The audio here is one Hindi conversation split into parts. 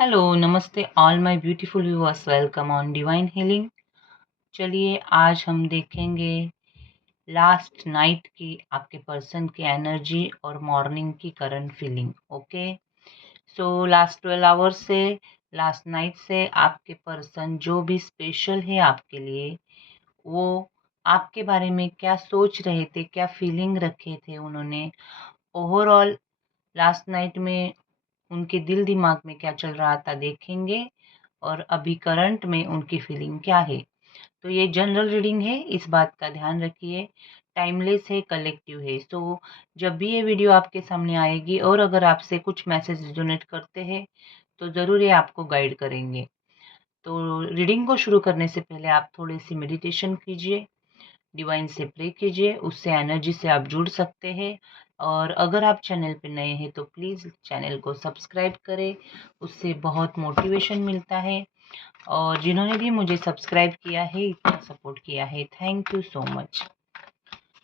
हेलो नमस्ते all my beautiful viewers, welcome on divine healing. चलिए आज हम देखेंगे लास्ट नाइट की आपके पर्सन की एनर्जी और मॉर्निंग की current feeling. Okay, so last 12 hours से, लास्ट नाइट से आपके पर्सन जो भी स्पेशल है आपके लिए, वो आपके बारे में क्या सोच रहे थे, क्या फीलिंग रखे थे उन्होंने, ओवरऑल लास्ट नाइट में उनके दिल दिमाग में क्या चल रहा था देखेंगे, और अभी करंट में उनकी फीलिंग क्या है। तो ये जनरल रीडिंग है, इस बात का ध्यान रखिए। टाइमलेस है, कलेक्टिव है। सो जब भी ये वीडियो आपके सामने आएगी और अगर आपसे कुछ मैसेज रिजोनेट करते हैं तो ज़रूर ये आपको गाइड करेंगे। तो रीडिंग को शुरू करने से पहले आप थोड़ी सी मेडिटेशन कीजिए, डिवाइन से प्रे कीजिए, उससे एनर्जी से आप जुड़ सकते हैं। और अगर आप चैनल पे नए हैं तो प्लीज़ चैनल को सब्सक्राइब करें, उससे बहुत मोटिवेशन मिलता है। और जिन्होंने भी मुझे सब्सक्राइब किया है, इतना सपोर्ट किया है, thank you so much.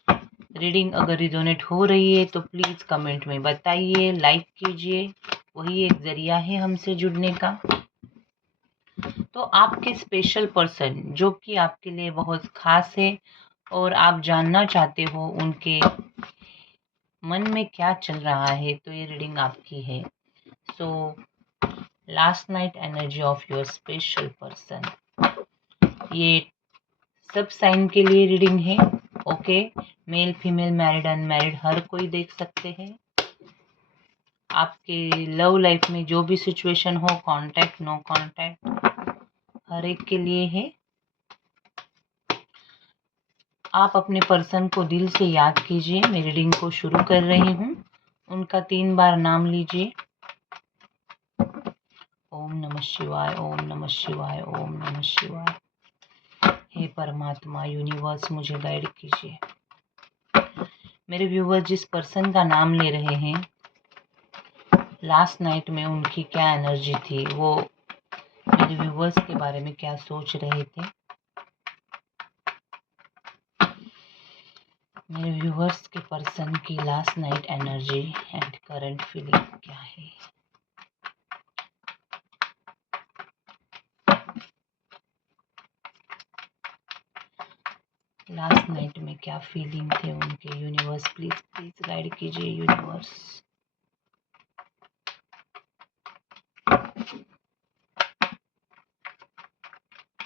Reading अगर रिजोनेट हो रही है तो प्लीज़ कमेंट में बताइए, लाइक कीजिए, वही एक ज़रिया है हमसे जुड़ने का। तो आपके स्पेशल पर्सन जो कि आपके लिए बहुत खास है और आप जानना चाहते हो उनके मन में क्या चल रहा है, तो ये रीडिंग आपकी है। So last night energy of your special person, ये सब साइन के लिए रीडिंग है। Okay, male female married unmarried हर कोई देख सकते हैं। आपके लव लाइफ में जो भी सिचुएशन हो, कांटेक्ट नो कांटेक्ट, हर एक के लिए है। आप अपने पर्सन को दिल से याद कीजिए। मैं रीडिंग को शुरू कर रही हूँ। उनका 3 बार नाम लीजिए। ओम नमः शिवाय, ओम नमः शिवाय, ओम नमः शिवाय। हे परमात्मा यूनिवर्स, मुझे गाइड कीजिए। मेरे व्यूवर जिस पर्सन का नाम ले रहे हैं, लास्ट नाइट में उनकी क्या एनर्जी थी, वो मेरे व्यूवर्स के बारे में क्या सोच रहे थे, मेरे व्यूवर्स के पर्सन की last night energy and current feeling क्या है। लास्ट नाइट में क्या फीलिंग थे उनके। यूनिवर्स प्लीज प्लीज गाइड कीजिए universe.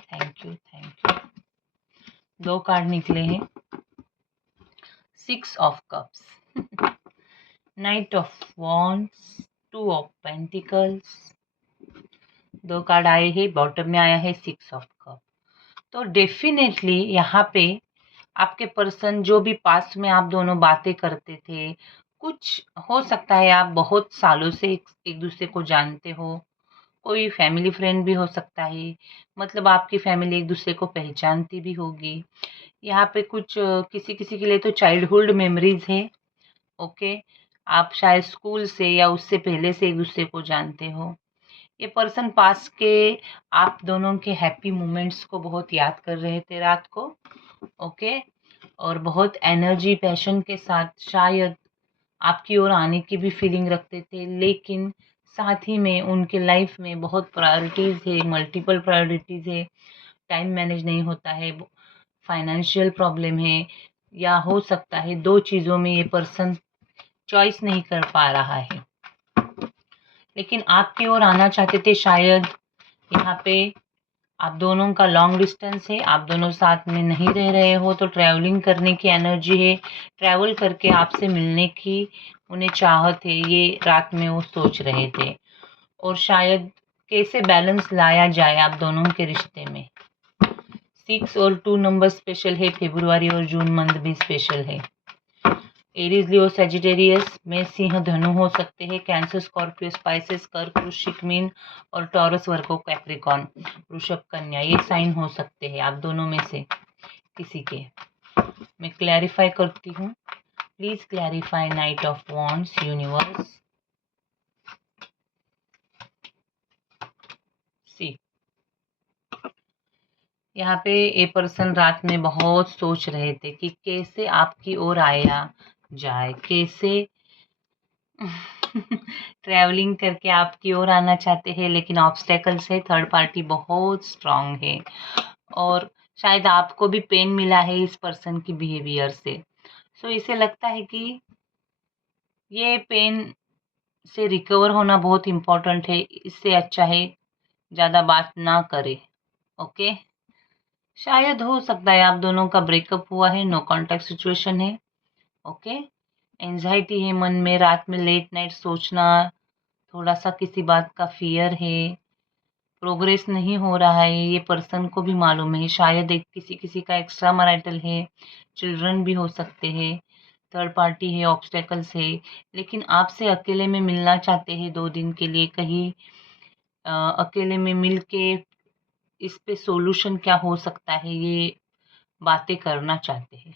Thank you thank you. 2 card निकले हैं। 6 of cups, night of wands, 2 of pentacles. 2 card आए हैं, बॉटम में आया है 6 ऑफ कप। तो डेफिनेटली यहाँ पे आपके पर्सन जो भी पास्ट में आप दोनों बातें करते थे, कुछ हो सकता है आप बहुत सालों से एक दूसरे को जानते हो, कोई फैमिली फ्रेंड भी हो सकता है, मतलब आपकी फैमिली एक दूसरे को पहचानती भी होगी। यहाँ पे कुछ किसी किसी के लिए तो चाइल्डहुड मेमोरीज है। ओके, आप शायद स्कूल से या उससे पहले से एक दूसरे को जानते हो। ये पर्सन पास के आप दोनों के हैप्पी मोमेंट्स को बहुत याद कर रहे थे रात को। ओके, और बहुत एनर्जी पैशन के साथ शायद आपकी ओर आने की भी फीलिंग रखते थे, लेकिन साथ ही में उनके लाइफ में बहुत प्रायोरिटीज़ है, मल्टीपल प्रायोरिटीज़ है, टाइम मैनेज नहीं होता है, फाइनेंशियल प्रॉब्लम है, या हो सकता है 2 चीज़ों में ये पर्सन चॉइस नहीं कर पा रहा है, लेकिन आपकी ओर आना चाहते थे शायद। यहाँ पे आप दोनों का लॉन्ग डिस्टेंस है, आप दोनों साथ में नहीं रह रहे हो, तो ट्रैवलिंग करने की एनर्जी है, ट्रैवल करके आपसे मिलने की उन्हें चाहत है, ये रात में वो सोच रहे थे। और शायद कैसे बैलेंस लाया जाए आप दोनों के रिश्ते में। 6 और 2 नंबर स्पेशल है, फेब्रुआरी और जून मंथ भी स्पेशल है। एरीज लियो सेजिटेरियस में सिंह धनु हो सकते हैं, कैंसर स्कॉर्पियो स्पाइसेस कर्क वृश्चिक मीन और टॉरस वर्गो कैप्रिकॉन वृषभ कन्या, ये साइन हो सकते हैं आप दोनों में से किसी के। मैं क्लैरिफाई करती हूँ, please clarify knight of wands universe. See, यहाँ पे ये पर्सन रात में बहुत सोच रहे थे कि कैसे आपकी ओर आया जाए, कैसे ट्रैवलिंग करके आपकी ओर आना चाहते हैं, लेकिन ऑब्स्टेकल्स है, थर्ड पार्टी बहुत स्ट्रांग है और शायद आपको भी पेन मिला है इस पर्सन की बिहेवियर से। सो इसे लगता है कि ये पेन से रिकवर होना बहुत इम्पोर्टेंट है, इससे अच्छा है ज़्यादा बात ना करे। ओके, शायद हो सकता है आप दोनों का ब्रेकअप हुआ है, नो कॉन्टैक्ट सिचुएशन है। ओके, एंजाइटी है मन में, रात में लेट नाइट सोचना, थोड़ा सा किसी बात का फियर है, प्रोग्रेस नहीं हो रहा है, ये पर्सन को भी मालूम है। शायद एक किसी किसी का एक्स्ट्रा मैरिटल है, चिल्ड्रन भी हो सकते हैं, थर्ड पार्टी है, ऑब्स्टेकल्स है, लेकिन आपसे अकेले में मिलना चाहते हैं 2 दिन के लिए कहीं। अकेले में मिल के इस पे सॉल्यूशन क्या हो सकता है ये बातें करना चाहते हैं।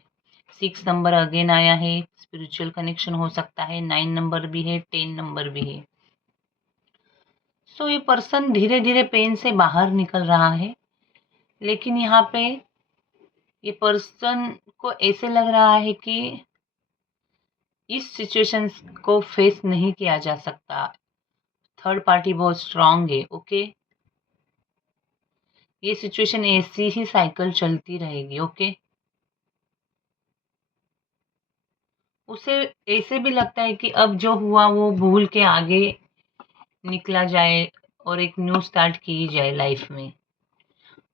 6 नंबर अगेन आया है, स्पिरिचुअल कनेक्शन हो सकता है, 9 नंबर भी है, 10 नंबर भी है। सो ये पर्सन धीरे धीरे पेन से बाहर निकल रहा है, लेकिन यहाँ पे ये पर्सन को ऐसे लग रहा है कि इस सिचुएशन को फेस नहीं किया जा सकता, थर्ड पार्टी बहुत स्ट्रांग है। ओके, ये सिचुएशन ऐसी ही साइकिल चलती रहेगी। ओके, उसे ऐसे भी लगता है कि अब जो हुआ वो भूल के आगे निकला जाए और एक न्यू स्टार्ट की जाए लाइफ में।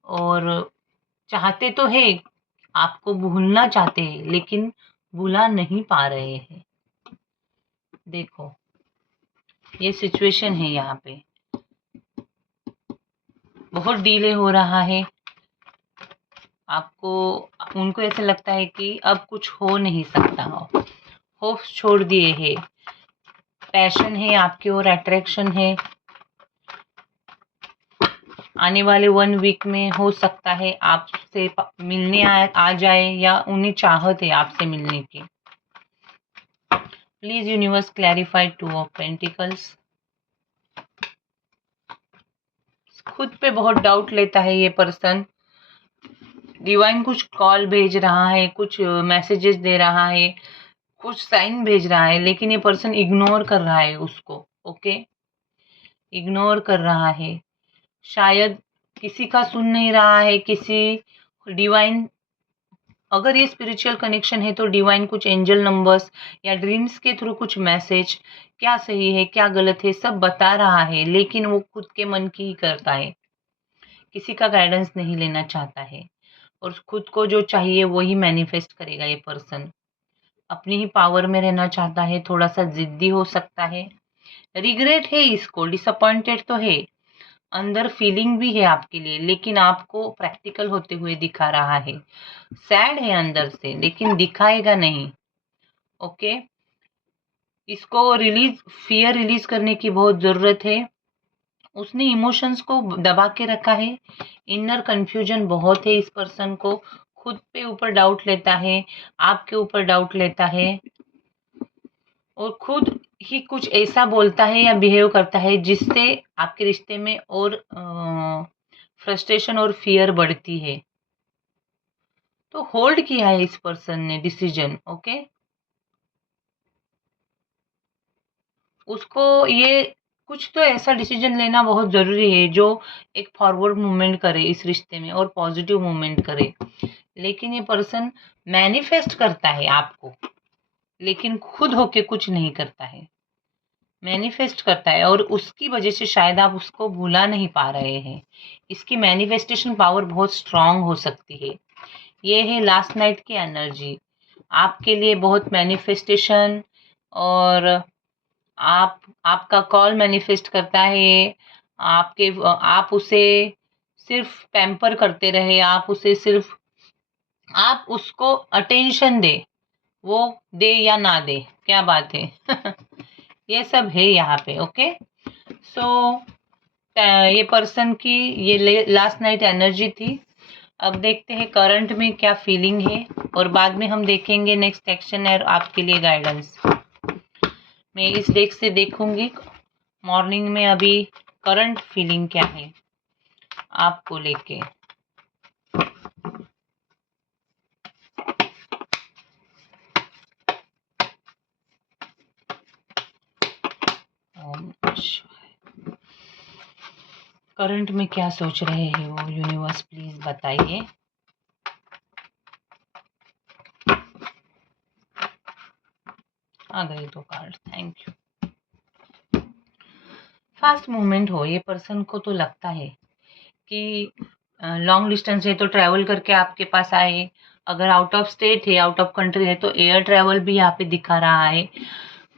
और चाहते तो है, आपको भूलना चाहते हैं, लेकिन भुला नहीं पा रहे हैं। देखो, ये सिचुएशन है, यहाँ पे बहुत डिले हो रहा है आपको। उनको ऐसे लगता है कि अब कुछ हो नहीं सकता, होप छोड़ दिए है, पैशन है आपकी ओर, अट्रैक्शन है। आने वाले 1 वीक में हो सकता है आपसे मिलने आ जाए, या उन्हें चाहत है आपसे मिलने की। Please universe clarify 2 of pentacles. खुद पे बहुत डाउट लेता है ये पर्सन। डिवाइन कुछ कॉल भेज रहा है, कुछ मैसेजेस दे रहा है, कुछ साइन भेज रहा है, लेकिन ये पर्सन इग्नोर कर रहा है उसको। ओके, इग्नोर कर रहा है, शायद किसी का सुन नहीं रहा है, किसी डिवाइन, अगर ये स्पिरिचुअल कनेक्शन है तो डिवाइन कुछ एंजल नंबर्स या ड्रीम्स के थ्रू कुछ मैसेज, क्या सही है क्या गलत है सब बता रहा है, लेकिन वो खुद के मन की ही करता है, किसी का गाइडेंस नहीं लेना चाहता है और खुद को जो चाहिए वही मैनिफेस्ट करेगा। ये पर्सन अपनी ही पावर में रहना चाहता है, थोड़ा सा जिद्दी हो सकता है, रिग्रेट है इसको, डिसअपॉइंटेड तो है, अंदर फीलिंग भी है आपके लिए, लेकिन आपको प्रैक्टिकल होते हुए दिखा रहा है। सैड है अंदर से, लेकिन दिखाएगा नहीं। ओके, इसको फियर रिलीज करने की बहुत जरूरत है। उसने इमोशंस को दबा के रखा है, इनर कंफ्यूजन बहुत है इस पर्सन को, खुद पे ऊपर डाउट लेता है, आपके ऊपर डाउट लेता है, और खुद ही कुछ ऐसा बोलता है या बिहेव करता है जिससे आपके रिश्ते में और फ्रस्ट्रेशन और फियर बढ़ती है। तो होल्ड किया है इस पर्सन ने डिसीजन। ओके, उसको ये कुछ तो ऐसा डिसीजन लेना बहुत जरूरी है जो एक फॉरवर्ड मूवमेंट करे इस रिश्ते में और पॉजिटिव मूवमेंट करे। लेकिन ये पर्सन मैनिफेस्ट करता है आपको, लेकिन खुद होके कुछ नहीं करता है, मैनिफेस्ट करता है, और उसकी वजह से शायद आप उसको भुला नहीं पा रहे हैं। इसकी मैनिफेस्टेशन पावर बहुत स्ट्रांग हो सकती है। ये है लास्ट नाइट की एनर्जी, आपके लिए बहुत मैनिफेस्टेशन, और आपका कॉल मैनिफेस्ट करता है, आप उसे सिर्फ पैम्पर करते रहे, आप उसको अटेंशन दे, वो दे या ना दे, क्या बात है। ये सब है यहाँ पे। ओके, सो ये पर्सन की ये लास्ट नाइट एनर्जी थी। अब देखते हैं करंट में क्या फीलिंग है, और बाद में हम देखेंगे नेक्स्ट एक्शन है आपके लिए गाइडेंस। मैं इस डेक से देखूंगी मॉर्निंग में अभी करंट फीलिंग क्या है आपको लेके। करंट में क्या सोच रहे हैं वो, यूनिवर्स प्लीज बताइए। आ गए 2 card, thank you. Fast movement हो, ये पर्सन को तो लगता है कि लॉन्ग डिस्टेंस है तो ट्रैवल करके आपके पास आए। अगर आउट ऑफ स्टेट है, आउट ऑफ कंट्री है तो एयर ट्रैवल भी यहाँ पे दिखा रहा है।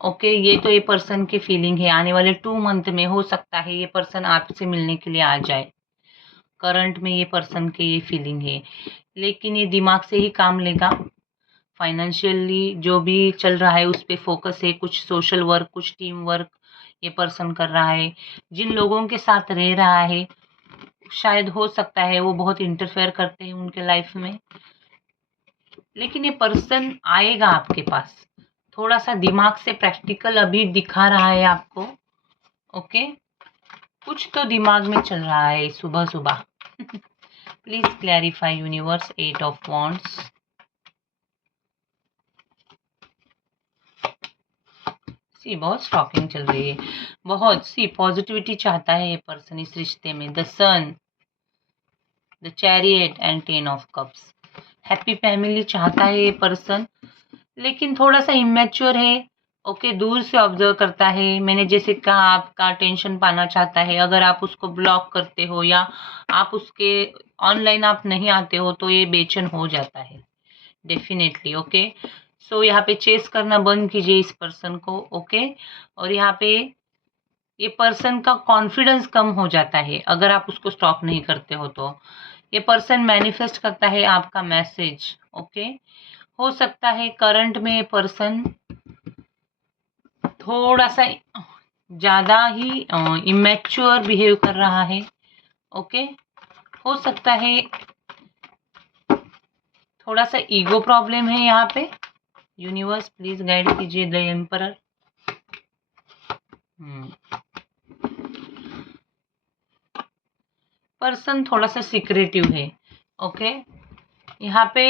ओके, ये तो ये पर्सन की फीलिंग है। आने वाले 2 मंथ में हो सकता है ये पर्सन आपसे मिलने के लिए आ जाए। करंट में ये पर्सन की ये फीलिंग है, लेकिन ये दिमाग से ही काम लेगा। फाइनेंशियली जो भी चल रहा है उस पे फोकस है। कुछ सोशल वर्क, कुछ टीम वर्क ये पर्सन कर रहा है। जिन लोगों के साथ रह रहा है शायद हो सकता है वो बहुत इंटरफेयर करते हैं उनके लाइफ में, लेकिन ये पर्सन आएगा आपके पास। थोड़ा सा दिमाग से प्रैक्टिकल अभी दिखा रहा है आपको। ओके, कुछ तो दिमाग में चल रहा है सुबह सुबह। Please clarify universe. 8 of wands, see बहुत स्टॉकिंग चल रही है, बहुत सी पॉजिटिविटी चाहता है ये पर्सन इस रिश्ते में। The sun, the chariot and 10 of cups, happy family चाहता है ये पर्सन, लेकिन थोड़ा सा इमेच्योर है। ओके, दूर से ऑब्जर्व करता है। मैंने जैसे कहा आपका टेंशन पाना चाहता है। अगर आप उसको ब्लॉक करते हो या आप उसके ऑनलाइन आप नहीं आते हो तो ये बेचैन हो जाता है डेफिनेटली। ओके, सो यहाँ पे चेस करना बंद कीजिए इस पर्सन को। ओके, और यहाँ पे ये पर्सन का कॉन्फिडेंस कम हो जाता है अगर आप उसको स्टॉप नहीं करते हो तो। ये पर्सन मैनिफेस्ट करता है आपका मैसेज। ओके, हो सकता है करंट में ये पर्सन थोड़ा सा ज़्यादा ही इमेच्योर बिहेव कर रहा है। ओके, हो सकता है थोड़ा सा ईगो प्रॉब्लम है यहाँ पे। यूनिवर्स प्लीज गाइड कीजिए द एम्परर। पर्सन थोड़ा सा सीक्रेटिव है। ओके, यहाँ पे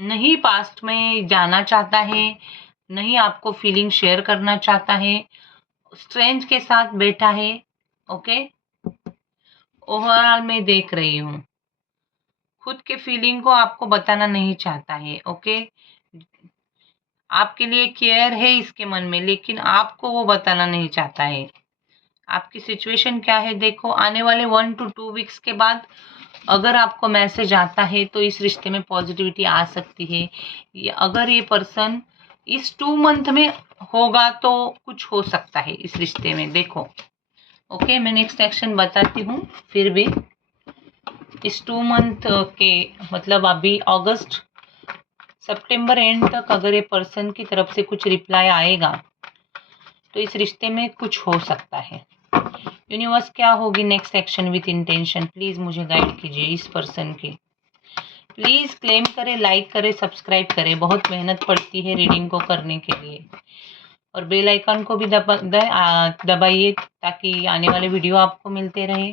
नहीं पास्ट में जाना चाहता है, नहीं आपको फीलिंग शेयर करना चाहता है, स्ट्रेंज के साथ बैठा है। ओके, ओवरऑल मैं देख रही हूँ खुद के फीलिंग को आपको बताना नहीं चाहता है। ओके, आपके लिए केयर है इसके मन में, लेकिन आपको वो बताना नहीं चाहता है। आपकी सिचुएशन क्या है देखो, आने वाले 1 to 2 वीक्स के बाद अगर आपको मैसेज आता है तो इस रिश्ते में पॉजिटिविटी आ सकती है। अगर ये पर्सन इस 2 मंथ में होगा तो कुछ हो सकता है इस रिश्ते में। देखो ओके, मैं नेक्स्ट एक्शन बताती हूँ। फिर भी इस 2 मंथ के मतलब अभी अगस्त सितंबर एंड तक अगर ये पर्सन की तरफ से कुछ रिप्लाई आएगा तो इस रिश्ते में कुछ हो सकता है। यूनिवर्स क्या होगी next action with intention, please मुझे गाइड कीजिए इस पर्सन की। प्लीज क्लेम करें, लाइक करें, सब्सक्राइब करें, बहुत मेहनत पड़ती है रीडिंग को करने के लिए। और बेल आइकन को भी दबाइए ताकि आने वाले वीडियो आपको मिलते रहे।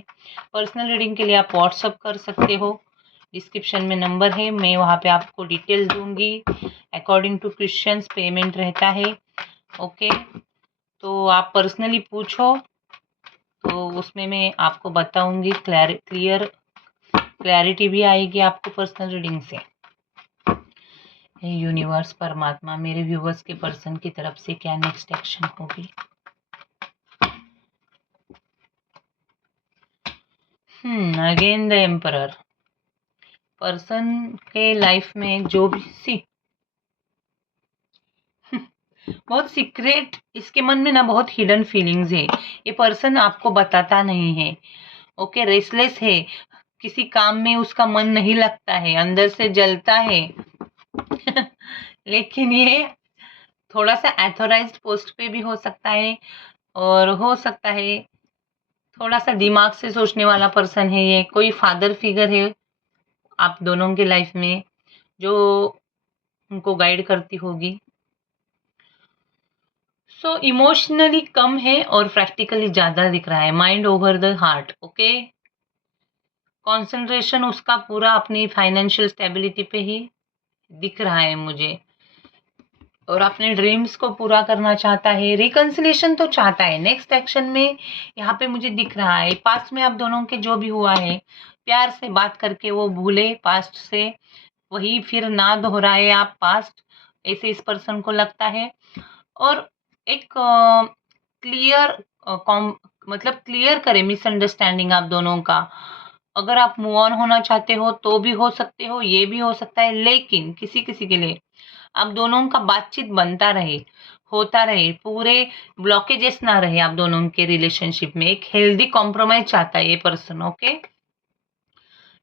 पर्सनल रीडिंग के लिए आप व्हाट्सअप कर सकते हो, डिस्क्रिप्शन में नंबर है, मैं वहाँ पे आपको डिटेल्स दूंगी। अकॉर्डिंग टू क्वेश्चंस पेमेंट रहता है। ओके, तो आप पर्सनली पूछो तो उसमें मैं आपको बताऊंगी। क्लैरिटी भी आएगी आपको पर्सनल रीडिंग से। यूनिवर्स परमात्मा, मेरे व्यूवर्स के पर्सन की तरफ से क्या नेक्स्ट एक्शन होगी। Again the emperor. पर्सन के लाइफ में जो भी बहुत सीक्रेट, इसके मन में ना बहुत हिडन फीलिंग्स है। ये पर्सन आपको बताता नहीं है। ओके, रेस्टलेस है, किसी काम में उसका मन नहीं लगता है, अंदर से जलता है। लेकिन ये थोड़ा सा एथोराइज्ड पोस्ट पे भी हो सकता है, और हो सकता है थोड़ा सा दिमाग से सोचने वाला पर्सन है। ये कोई फादर फिगर है आप दोनों के लाइफ में जो उनको गाइड करती होगी। सो इमोशनली कम है और प्रैक्टिकली ज्यादा दिख रहा है। Mind over the heart. Okay, concentration उसका पूरा अपनी फाइनेंशियल स्टेबिलिटी पे ही दिख रहा है मुझे। और अपने ड्रीम्स को पूरा करना चाहता है, रिकंसिलेशन तो चाहता है। नेक्स्ट एक्शन में यहाँ पे मुझे दिख रहा है पास्ट में आप दोनों के जो भी हुआ है, प्यार से बात करके वो भूले पास्ट से, वही फिर ना दोहराए आप पास्ट, ऐसे इस पर्सन को लगता है। और एक क्लियर मतलब क्लियर करे मिसअंडरस्टैंडिंग आप दोनों का। अगर आप मूव ऑन होना चाहते हो तो भी हो सकते हो, ये भी हो सकता है, लेकिन किसी किसी के लिए आप दोनों का बातचीत बनता रहे, होता रहे, पूरे ब्लॉकेजेस ना रहे आप दोनों के रिलेशनशिप में। एक हेल्दी कॉम्प्रोमाइज चाहता है ये पर्सन। ओके,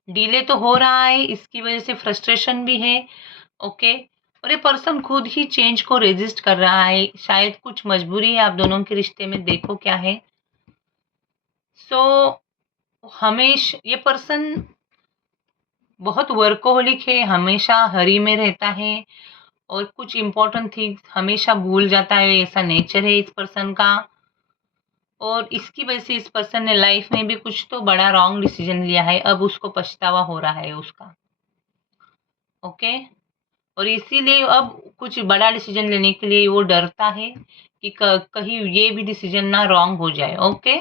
डिले तो हो रहा है, इसकी वजह से फ्रस्ट्रेशन भी है। ओके, और ये पर्सन खुद ही चेंज को रेजिस्ट कर रहा है, शायद कुछ मजबूरी है आप दोनों के रिश्ते में, देखो क्या है। सो हमेशा ये पर्सन बहुत वर्कोहोलिक है, हमेशा हरी में रहता है और कुछ इम्पोर्टेंट थिंग्स हमेशा भूल जाता है, ऐसा नेचर है इस पर्सन का। और इसकी वजह से इस पर्सन ने लाइफ में भी कुछ तो बड़ा रॉन्ग डिसीजन लिया है, अब उसको पछतावा हो रहा है उसका। ओके, और इसीलिए अब कुछ बड़ा डिसीजन लेने के लिए वो डरता है कि कहीं ये भी डिसीजन ना रॉन्ग हो जाए। ओके,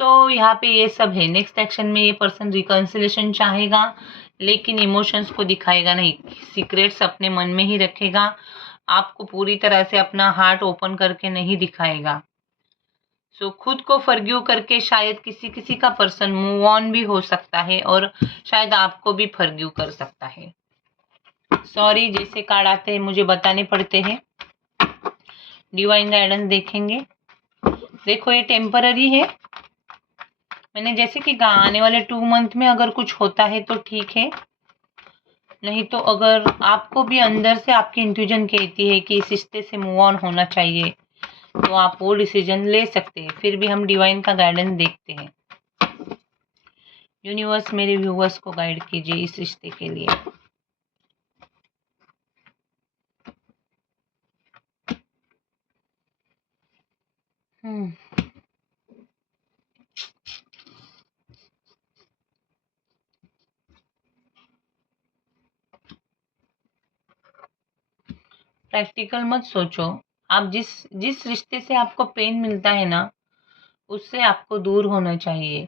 सो यहाँ पे ये सब है। नेक्स्ट एक्शन में ये पर्सन रिकंसिलेशन चाहेगा, लेकिन इमोशंस को दिखाएगा नहीं, सीक्रेट्स अपने मन में ही रखेगा, आपको पूरी तरह से अपना हार्ट ओपन करके नहीं दिखाएगा। सो खुद को फॉरगिव करके शायद किसी किसी का पर्सन मूव ऑन भी हो सकता है और शायद आपको भी फॉरगिव कर सकता है। सॉरी, जैसे कार्ड आते हैं मुझे बताने पड़ते हैं। डिवाइन गाइडेंस देखेंगे। देखो ये टेम्पररी है, मैंने जैसे कि कहा आने वाले 2 मंथ में अगर कुछ होता है तो ठीक है, नहीं तो अगर आपको भी अंदर से आपकी इंट्यूजन कहती है कि इस रिश्ते से मूव ऑन होना चाहिए तो आप वो डिसीजन ले सकते हैं। फिर भी हम डिवाइन का गाइडेंस देखते हैं। यूनिवर्स मेरे व्यूवर्स को गाइड कीजिए इस रिश्ते के लिए। प्रैक्टिकल मत सोचो, आप जिस जिस रिश्ते से आपको पेन मिलता है ना, उससे आपको दूर होना चाहिए।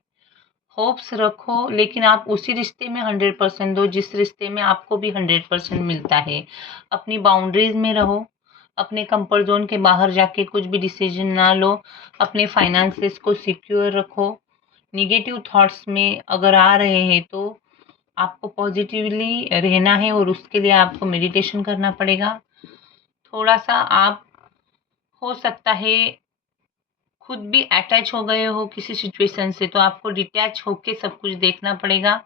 होप्स रखो, लेकिन आप उसी रिश्ते में 100% दो जिस रिश्ते में आपको भी 100% मिलता है। अपनी बाउंड्रीज में रहो, अपने कंफर्ट जोन के बाहर जाके कुछ भी डिसीजन ना लो, अपने फाइनेंसेस को सिक्योर रखो। निगेटिव थॉट्स में अगर आ रहे हैं तो आपको पॉजिटिवली रहना है और उसके लिए आपको मेडिटेशन करना पड़ेगा। थोड़ा सा आप हो सकता है खुद भी अटैच हो गए हो किसी सिचुएशन से, तो आपको डिटैच होके सब कुछ देखना पड़ेगा।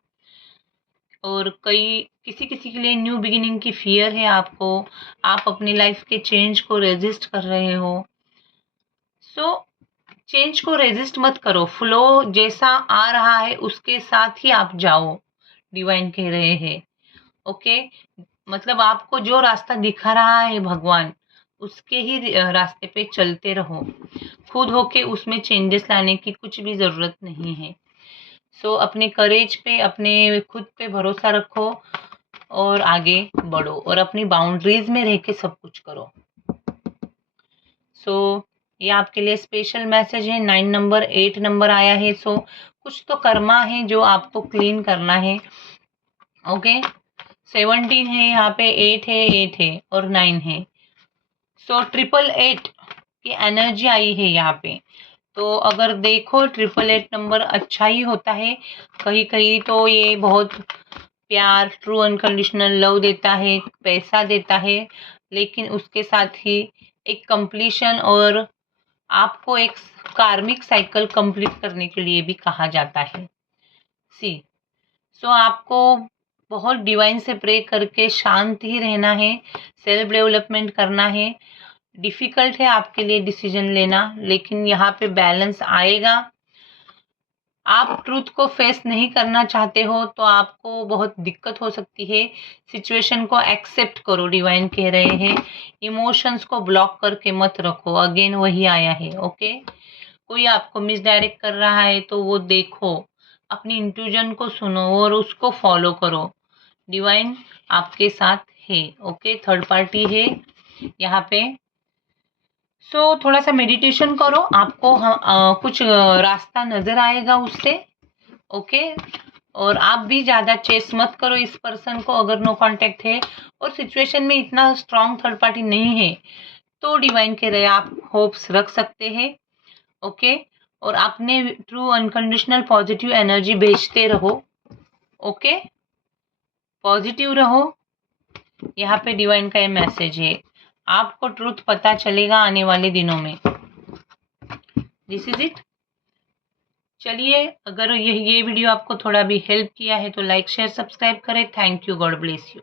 और किसी किसी के लिए न्यू बिगिनिंग की फियर है आपको, आप अपनी लाइफ के चेंज को रेजिस्ट कर रहे हो। सो चेंज को रेजिस्ट मत करो, फ्लो जैसा आ रहा है उसके साथ ही आप जाओ, डिवाइन कह रहे हैं। ओके, मतलब आपको जो रास्ता दिखा रहा है भगवान, उसके ही रास्ते पे चलते रहो। खुद होके उसमें चेंजेस लाने की कुछ भी ज़रूरत नहीं है। सो अपने करेज पे, अपने खुद पे भरोसा रखो और आगे बढ़ो और अपनी बाउंड्रीज में रह के सब कुछ करो। सो ये आपके लिए स्पेशल मैसेज है। 9 नंबर 8 नंबर आया है, सो कुछ तो कर्मा है जो आपको क्लीन करना है। ओके, 17 है, यहाँ पे 8 है, 8 है और 9 है। सो 888 की एनर्जी आई है यहाँ पे। तो अगर देखो 888 नंबर अच्छा ही होता है, कहीं कहीं तो ये बहुत प्यार, ट्रू अनकंडीशनल लव देता है, पैसा देता है, लेकिन उसके साथ ही एक कंप्लीशन और आपको एक कार्मिक साइकिल कंप्लीट करने के लिए भी कहा जाता है। सो आपको बहुत डिवाइन से प्रे करके शांत ही रहना है, सेल्फ डेवलपमेंट करना है। डिफिकल्ट है आपके लिए डिसीजन लेना, लेकिन यहाँ पे बैलेंस आएगा। आप ट्रूथ को फेस नहीं करना चाहते हो तो आपको बहुत दिक्कत हो सकती है। सिचुएशन को एक्सेप्ट करो, डिवाइन कह रहे हैं। इमोशंस को ब्लॉक करके मत रखो, अगेन वही आया है। ओके, कोई आपको मिसडायरेक्ट कर रहा है तो वो देखो, अपनी इंट्यूजन को सुनो और उसको फॉलो करो। डिवाइन आपके साथ है। ओके, थर्ड पार्टी है यहाँ पे। सो थोड़ा सा मेडिटेशन करो, आपको कुछ रास्ता नजर आएगा उससे। ओके, और आप भी ज्यादा चेस मत करो इस पर्सन को अगर नो कांटेक्ट है और सिचुएशन में इतना स्ट्रांग थर्ड पार्टी नहीं है तो डिवाइन कह रहे आप होप्स रख सकते हैं। ओके, और आपने ट्रू अनकंडीशनल पॉजिटिव एनर्जी भेजते रहो। ओके, पॉजिटिव रहो। यहाँ पे डिवाइन का ये मैसेज है, आपको ट्रूथ पता चलेगा आने वाले दिनों में। This is it. चलिए, अगर ये वीडियो आपको थोड़ा भी हेल्प किया है तो लाइक शेयर सब्सक्राइब करें। Thank you, God bless you.